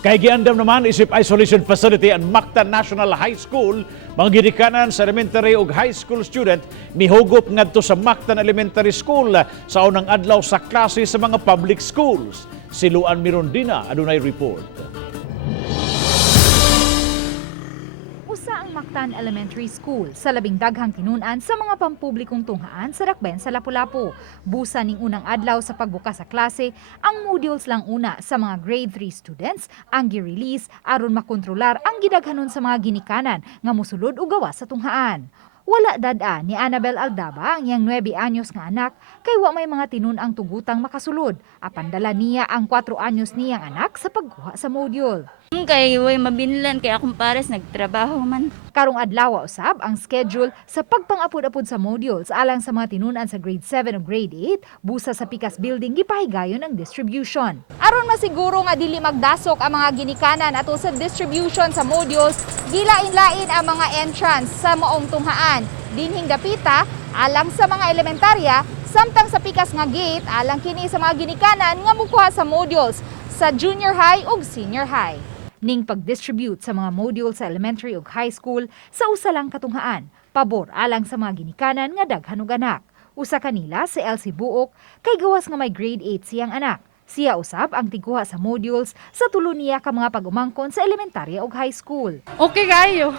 Kay giandam naman isip isolation facility ang Mactan National High School, mga ginikanan sa elementary ug high school student mihugop ngadto sa Mactan Elementary School sa unang adlaw sa klase sa mga public schools. Si Luan Mirondina adunay report. Usa ang Mactan Elementary School sa labing daghang tinun-an sa mga pampublikong tunghaan sa Dakbayan sa Lapu-Lapu. Busa ning unang adlaw sa pagbukas sa klase, ang modules lang una sa mga grade 3 students ang gi-release aron makontrolar ang gidaghanon sa mga ginikanan nga mosulod og gawas sa tunghaan. Wala dad-a ni Annabel Aldaba ang iyang 9 anyos nga anak kay wa may mga tinun-ang tugutang makasulod. Apan dala niya ang 4 anyos niyang anak sa pagkuha sa module. Kay way mabinlan kay akong pares nagtrabaho man. Karong adlaw usab ang schedule sa pagpang-apod-apod sa modules alang sa mga tinunan sa grade 7 ug grade 8 busa sa Pikas Building gipahigayon ang distribution. Aron masiguro nga dili magdasok ang mga ginikanan ato sa distribution sa modules, gilain-lain ang mga entrance sa maong tunghaan. Dinhing dapita alang sa mga elementarya samtang sa Pikas nga gate alang kini sa mga ginikanan nga mukuha sa modules sa junior high ug senior high. Ning pag-distribute sa mga module sa elementary ug high school sa usa lang katunghaan, pabor alang sa mga ginikanan nga daghan og anak. Usa kanila si Elsie Buok kay gawas nga may grade 8 siyang anak. Siya usab ang tiguha sa modules sa tulo niya ka mga pag-umangkon sa elementarya ug high school. Okay kayo.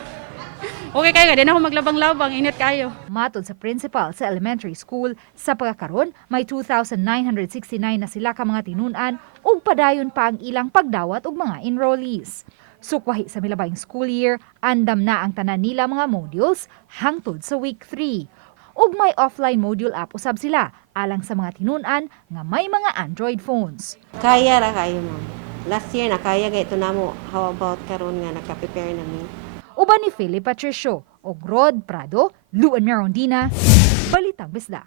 Okay kayo, di na ako maglabang-labang, init kayo. Matod sa principal sa elementary school, sa pagkakaron may 2,969 na sila ka mga tinun-an ug padayon pa ang ilang pagdawat og mga enrollees. Sukwahi sa milabayng school year, andam na ang tanan nila mga modules hangtod sa week 3. Ug may offline module app usab sila alang sa mga tinun-an nga may mga Android phones. Kaya ra kayo, ma'am. Last year na kaya gayto namo. How about karon nga naka-prepare na mi? Uban ni Philip Patricio, og Rod Prado, Luan Mirondina, Balitang Bisdak.